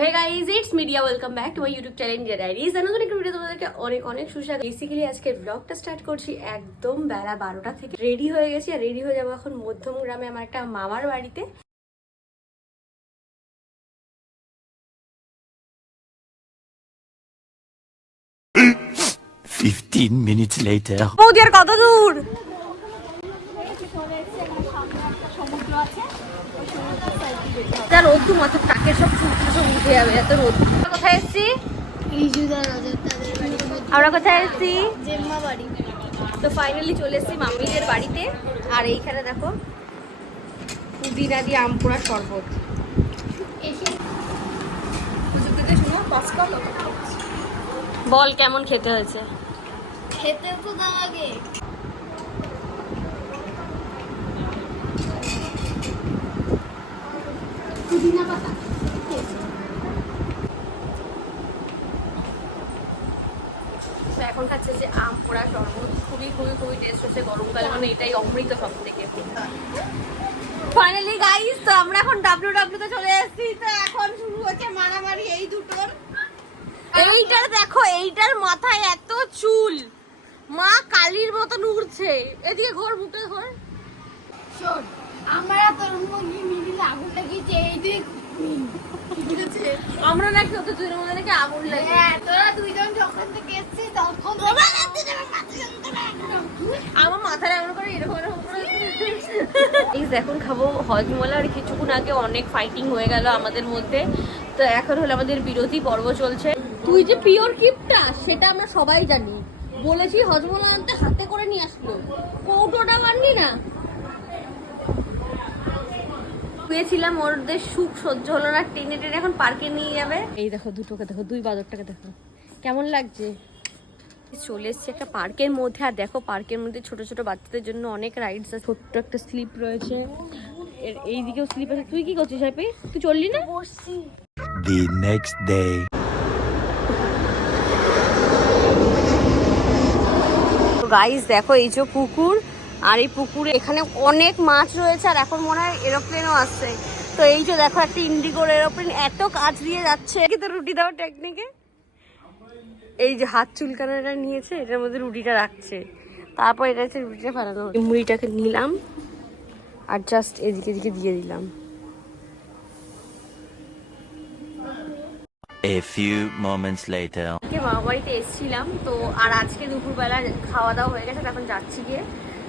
Hey guys, it's media, welcome back to my YouTube channel India Diaries. নতুন একটা video তোমাদেরকে অনেক অনেক সুস্বাগত। বেসিক্যালি আজকে ব্লগটা স্টার্ট করছি একদম বেলা 12টা থেকে। রেডি হয়ে গেছি আর রেডি হয়ে যাবো এখন মধ্যমগ্রামে আমার একটা মামার বাড়িতে। 15 minutes later. বৌদি আর কত দূর? রোদ মাত্র টাকের সব চুলগুলো সব উঠে যাবে, এত রোদ। কোথায় এসছি আমরা? কোথায় এসছি? তো ফাইনালি চলে এসেছি মাম্মিদের বাড়িতে। আর এইখানে দেখো পুদিনা দিয়ে আম পোড়ার শরবত। বল কেমন খেতে হয়েছে? খেতে তো দাও আগে। পুদিনা পাতা এখন খাচ্ছে যে আম পোড়া শরবত, খুবই খুবই খুবই টেস্ট হচ্ছে গরমকালে, মানে এটাই অমৃত সব থেকে। ফাইনালি গাইস, তো আমরা এখন ডাব্লিউডাব্লিউ তে চলে এসেছি। তো এখন শুরু হচ্ছে মারামারি এই দুটোর। এইটার দেখো, এইটার মাথায় এত চুল, মা কালীর মতন উড়ছে। এদিকে ঘোর, মুখটা ঘোর। শোন, আমরা তোর মুরগি মিডিলে আগুন লাগিয়েছে এই দুই আমরা নাকি ওদের দুইয়ের মধ্যে নাকি আগুন লাগে। হ্যাঁ, তোরা দুইজন যখন থেকে এসেছিস তখন আমার মাথায় এমন করে এরকম এরকম করে। এখন খাবো হজমলা। আর কিছুক্ষণ আগে অনেক ফাইটিং হয়ে গেল আমাদের মধ্যে। তো এখন হলো আমাদের বিরতি পর্ব চলছে। তুই যে পিওর কিপটা সেটা আমরা সবাই জানি। বলেছি হজমলা আনতে, হাতে করে নিয়ে আসলো, কৌটোটা আনলি না। শুয়েছিলাম, ওদের সুখ সহ্য হলো না, টেনে টেনে এখন পার্কে নিয়ে যাবে। এই দেখো দুটোকে দেখো, দুই বাদরটাকে দেখো কেমন লাগছে। চলে এসছি একটা পার্কের মধ্যে। আর দেখো পার্কের মধ্যে ছোট ছোট বাচ্চাদের জন্য অনেক রাইডস আছে। ছোট্ট একটা স্লিপ রয়েছে, এইদিকেও স্লিপ আছে। তুই কি করছিস হ্যাপি? তুই চললি না? বসছি। The next day. গাইস দেখো, এই যে পুকুর, আর এই পুকুরে এখানে অনেক মাছ রয়েছে। আর এখন মনে হয় এরোপ্লেনও আসছে। তো এই যে দেখো একটা ইন্ডিগোর এরোপ্লেন এত কাছ দিয়ে যাচ্ছে। কি তো রুটি দেওয়ার টেকনিকে এই যে হাত চুলকানোটা নিয়েছে, এটার মধ্যে রুটিটা রাখছে, তারপর এটা হচ্ছে রুটিটা ফেলানো। মুড়িটাকে নিলাম আর জাস্ট এদিকে এদিকে দিয়ে দিলাম। A few moments later. মামা বাড়িতে এসেছিলাম তো, আর আজকে দুপুরবেলা খাওয়া দাওয়া হয়ে গেছে, এখন যাচ্ছি গিয়ে।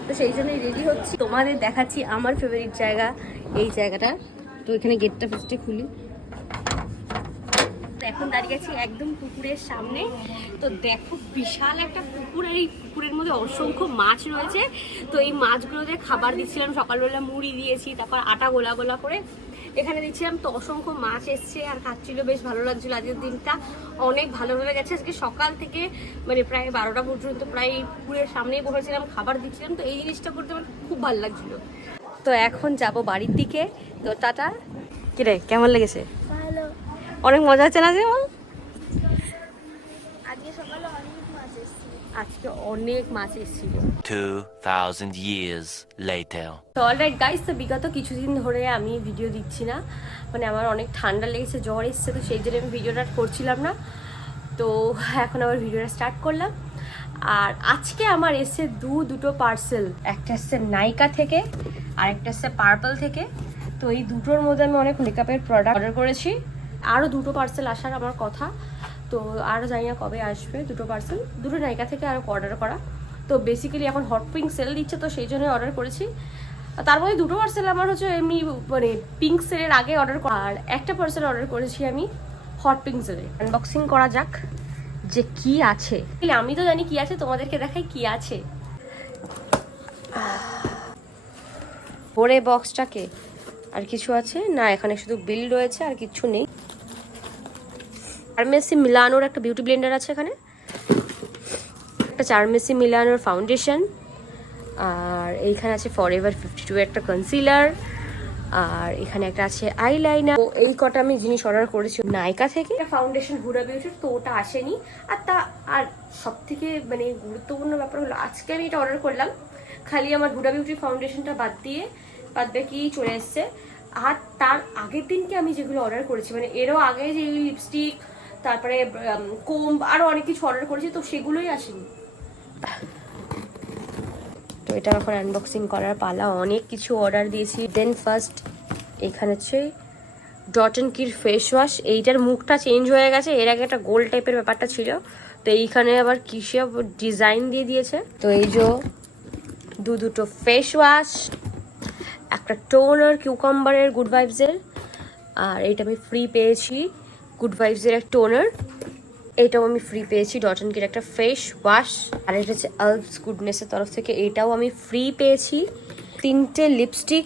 তো সেই জন্যই রেডি হচ্ছি, তোমাদের দেখাচ্ছি আমার ফেভারিট জায়গা এই জায়গাটা। তো এখানে গেটটা ফার্স্টে খুলি। এখন দাঁড়িয়ে আছি একদম পুকুরের সামনে। তো দেখো বিশাল একটা পুকুর, আর এই পুকুরের মধ্যে অসংখ্য মাছ রয়েছে। তো এই মাছগুলোতে খাবার দিচ্ছিলাম, সকালবেলা মুড়ি দিয়েছি, তারপর আটা গোলা গোলা করে এখানে দিচ্ছিলাম। তো অসংখ্য মাছ এসছে আর খাচ্ছিল, বেশ ভালো লাগছিল। আজকের দিনটা অনেক ভালোভাবে গেছে। আজকে সকাল থেকে মানে প্রায় 12টা পর্যন্ত প্রায় পুকুরের সামনেই বসেছিলাম, খাবার দিচ্ছিলাম। তো এই জিনিসটা করতে আমার খুব ভালো লাগছিল। তো এখন যাব বাড়ির দিকে। তো টাটা। কিরে কেমন লেগেছে? ভালো। অনেক মজা হচ্ছে না যে বল? আজকে সকালে অনেক মাছ এসেছে। আজকে অনেক মাছ এসেছিল। 2000 years later. তো অলরাইট গাইস, তো বিগত কিছুদিন ধরে আমি ভিডিও দিচ্ছি না, মানে আমার অনেক ঠান্ডা লেগেছে, জ্বর এসছে। তো সেই জন্য আমি ভিডিওটা করছিলাম না। তো এখন আবার ভিডিওটা স্টার্ট করলাম। আর আজকে আমার এসছে দুটো পার্সেল। একটা এসছে নাইকা থেকে আর একটা এসছে পার্পল থেকে। তো এই দুটোর মধ্যে আমি অনেক মেকআপের প্রোডাক্ট অর্ডার করেছি। আরও দুটো পার্সেল আসার আমার কথা। তো আরও জানি না কবে আসবে দুটো পার্সেল। দুটো নাইকা থেকে আরও অর্ডার করা। তো বেসিক্যালি এখন হট পিঙ্ক সেল দিচ্ছে, তো সেই জন্যই অর্ডার করেছি। তার মধ্যে দুটো পার্সেল আমার হচ্ছে এমনি মানে পিঙ্ক সেলের আগে অর্ডার করা, আর একটা পার্সেল অর্ডার করেছি আমি হট পিঙ্ক সেলে। আনবক্সিং করা যাক যে কি আছে। আমি তো জানি কি আছে, তোমাদেরকে দেখাই কি আছে। ভরে বক্সটাকে আর কিছু আছে না, এখানে শুধু বিল রয়েছে আর কিছু নেই। চারমেসি মিলানোর একটা বিউটি ব্লেন্ডার আছে এখানে, একটা চারমেসি মিলানোর ফাউন্ডেশন, আর এইখানে আছে ফরএভার 52 একটা কনসিলার, আর এখানে একটা আছে আইলাইনার। তো এই কটা আমি জিনিস অর্ডার করেছি নাইকা থেকে। ফাউন্ডেশন হুডা বিউটির, তো ওটা আসেনি। আর সব থেকে মানে গুরুত্বপূর্ণ ব্যাপার হলো আজকে আমি এটা অর্ডার করলাম, খালি আমার হুডা বিউটির ফাউন্ডেশনটা বাদ বাকি চলে এসছে। আর তার আগের দিনকে আমি যেগুলো অর্ডার করেছি, মানে এরও আগে যে লিপস্টিক, তারপরে কোম্ব, আরও অনেক কিছু অর্ডার করেছি, তো সেগুলোই আসেনি। তো এটা এখন আনবক্সিং করার পালা। অনেক কিছু অর্ডার দিয়েছি। দেন ফার্স্ট এখানে হচ্ছে ডট অ্যান্ড কির ফেস ওয়াশ। এইটার মুখটা চেঞ্জ হয়ে গেছে, এর আগে একটা গোল টাইপের ব্যাপারটা ছিল, তো এইখানে আবার কিসব ডিজাইন দিয়ে দিয়েছে। তো এই যে দুটো ফেস ওয়াশ, একটা টোনার কিউকাম্বারের গুড ভাইবসের, আর এইটা আমি ফ্রি পেয়েছি গুড ভাইবসের একটা টোনার, এইটাও আমি ফ্রি পেয়েছি ডট অ্যান্ড কির একটা ফেস ওয়াশ, আর এটা হচ্ছে আলভস গুডনেসের তরফ থেকে, এইটাও আমি ফ্রি পেয়েছি। 3টে লিপস্টিক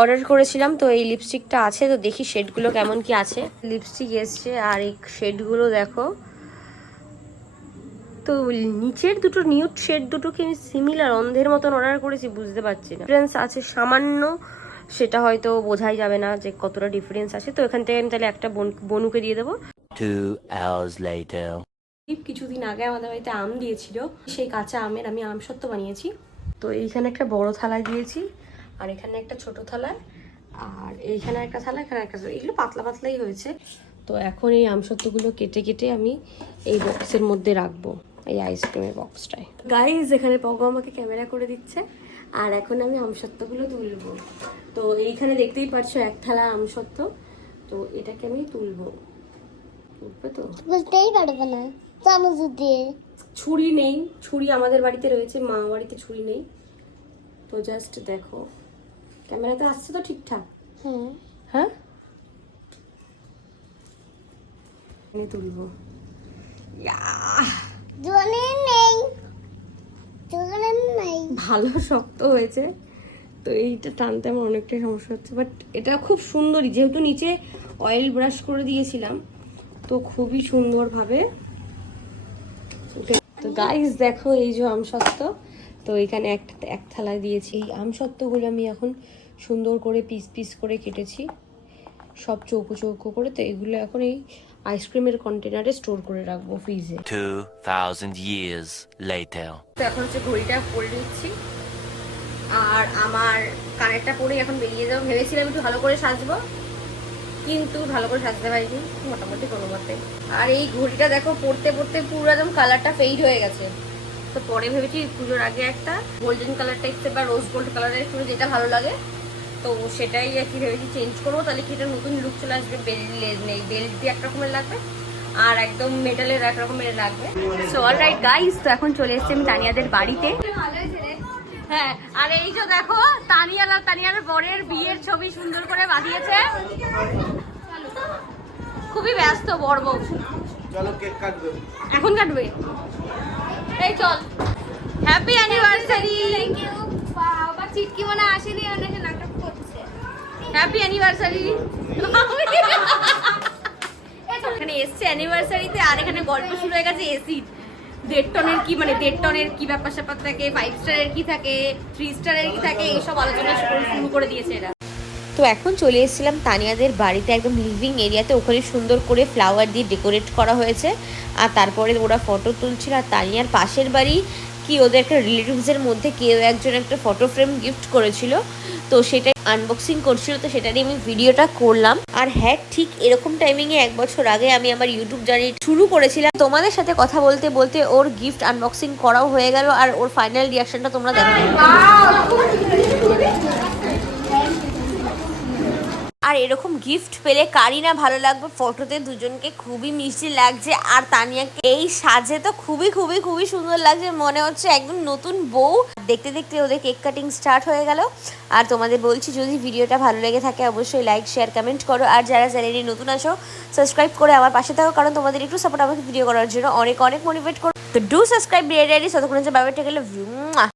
অর্ডার করেছিলাম, তো এই লিপস্টিকটা আছে, তো দেখি শেডগুলো কেমন কি আছে। লিপস্টিক এসছে, আর এই শেডগুলো দেখো। তো নিচের দুটো নিউড শেড দুটোকে আমি সিমিলার অন্ধের মতন অর্ডার করেছি, বুঝতে পারছি না ডিফারেন্স আছে সামান্য, সেটা হয়তো বোঝাই যাবে না যে কতটা ডিফারেন্স আছে। তো এখান থেকে আমি তাহলে একটা বনুকে দিয়ে দেবো। 2 hours later. কিছুদিন আগে আমাদের বাড়িতে আম দিয়েছিল, সেই কাঁচা আমের আমি আমসত্ত্ব বানিয়েছি। তো এইখানে একটা বড় থালায় দিয়েছি, আর এখানে একটা ছোট থালায়, আর এইখানে একটা থালা, এখানে একটা থালা, এগুলো পাতলা পাতলাই হয়েছে। তো এখন এই আমসত্ত্বগুলো কেটে কেটে আমি এই বক্সের মধ্যে রাখবো, এই আইসক্রিমের বক্সটায়। গাইজ এখানে পগো আমাকে ক্যামেরা করে দিচ্ছে, আর এখন আমি আমসত্ত্বগুলো তুলবো। তো এইখানে দেখতেই পাচ্ছ এক থালা আমসত্ত্ব, তো এটাকে আমি তুলবো। তুলবে তো? বুঝতেই পারবে না চামচ দিয়ে। ছুরি নেই, ছুরি আমাদের বাড়িতে রয়েছে, মা বাড়িতে ছুরি নেই। তো জাস্ট দেখো, ক্যামেরাতে আসছে তো ঠিকঠাক? হ্যাঁ, আমি তুলবো। ভালো শক্ত হয়েছে, তো এইটা টানতে আমার অনেকটাই সমস্যা হচ্ছে, বাট এটা খুব সুন্দরই, যেহেতু নিচে অয়েল ব্রাশ করে দিয়েছিলাম, তো খুবই সুন্দরভাবে। তো গাইস দেখো, এই যে আমসত্ত্ব, তো এখানে এক থালায় দিয়েছি। এই আমসত্ত্বগুলো আমি এখন সুন্দর করে পিস পিস করে কেটেছি, সব চৌকো চৌকো করে। তো এগুলো এখন এই আইসক্রিমের কন্টেনারে স্টোর করে রাখবো ফ্রিজে। 2000 years later. তো এখন হচ্ছে ঘড়িটা পরে নিচ্ছি, আর আমার কানেরটা পরে এখন বেরিয়ে যাবো। ভেবেছিলাম একটু ভালো করে সাজবো, কিন্তু ভালো করে সাজতে পারিনি, মোটামুটি কোনো মতে। আর এই ঘড়িটা দেখো, পরতে পরতে পুরো একদম কালারটা ফেড হয়ে গেছে। তো পরে ভেবেছি পুজোর আগে একটা গোল্ডেন কালার টাইপের বা রোজ গোল্ড কালারের একটু যেটা ভালো লাগে, তো সেটাই আর কি ভেবেছি চেঞ্জ করবো, তাহলে কি এটা নতুন লুক চলে আসবে। বেল্ট দিয়ে এক রকমের লাগবে, আর একদম মেটালের এক রকমের লাগবে। সো অলরাইট গাইস, তো এখন চলে এসেছি আমি তানিয়াদের বাড়িতে। হ্যাঁ, আর এই যে দেখো, তানিয়ার বরের বিয়ের ছবি সুন্দর করে বাঁধিয়েছে। খুবই ব্যস্ত বর বউ। চলো কেক কাটবে। এখন কাটবে? এই চল। Happy anniversary. Thank you. বাবা চিটকি মনে আসেনি, অনেক নাটক করছে। Happy anniversary. এখানে এসছে অ্যানিভার্সারিতে, আর এখানে গল্প শুরু হয়ে গেছে এসিড। 1.5 টনের কি, মানে 1.5 টনের কি ব্যাপার স্যাপার থাকে, 5 স্টারের কি থাকে, 3 স্টারের কি থাকে, এইসব আলোচনা শুরু করে দিয়েছে এরা। তো এখন চলে এসেছিলাম তানিয়াদের বাড়িতে, একদম লিভিং এরিয়াতে। ওখানে সুন্দর করে ফ্লাওয়ার দিয়ে ডেকোরেট করা হয়েছে, আর তারপরে ওরা ফটো তুলছিল। আর তানিয়ার পাশের বাড়ি কি ওদের একটা রিলেটিভসের মধ্যে কেউ একজন একটা ফটো ফ্রেম গিফট করেছিল, তো সেটাই আনবক্সিং করছিল, তো সেটারই আমি ভিডিওটা করলাম। আর হ্যাঁ, ঠিক এরকম টাইমিংয়ে 1 বছর আগে আমি আমার ইউটিউব জার্নি শুরু করেছিলাম। তোমাদের সাথে কথা বলতে বলতে ওর গিফট আনবক্সিং করাও হয়ে গেল, আর ওর ফাইনাল রিয়াকশনটা তোমরা দেখো। আর এরকম গিফট পেলে কারই না ভালো লাগবে। ফটোতে দুজনকে খুবই মিষ্টি লাগছে, আর তানিয়াকে এই সাজে তো খুবই খুবই খুবই সুন্দর লাগছে, মনে হচ্ছে একদম নতুন বউ। দেখতে দেখতে ওদের কেক কাটিং স্টার্ট হয়ে গেল। আর তোমাদের বলছি, যদি ভিডিওটা ভালো লেগে থাকে অবশ্যই লাইক শেয়ার কমেন্ট করো, আর যারা চ্যানেলে নতুন আছো সাবস্ক্রাইব করে আমার পাশে থাকো, কারণ তোমাদের একটু সাপোর্ট আমাকে ভিডিও করার জন্য অনেক অনেক মোটিভেট করো। তো ডু সাবস্ক্রাইব, ততক্ষণ bye bye, take care, love you.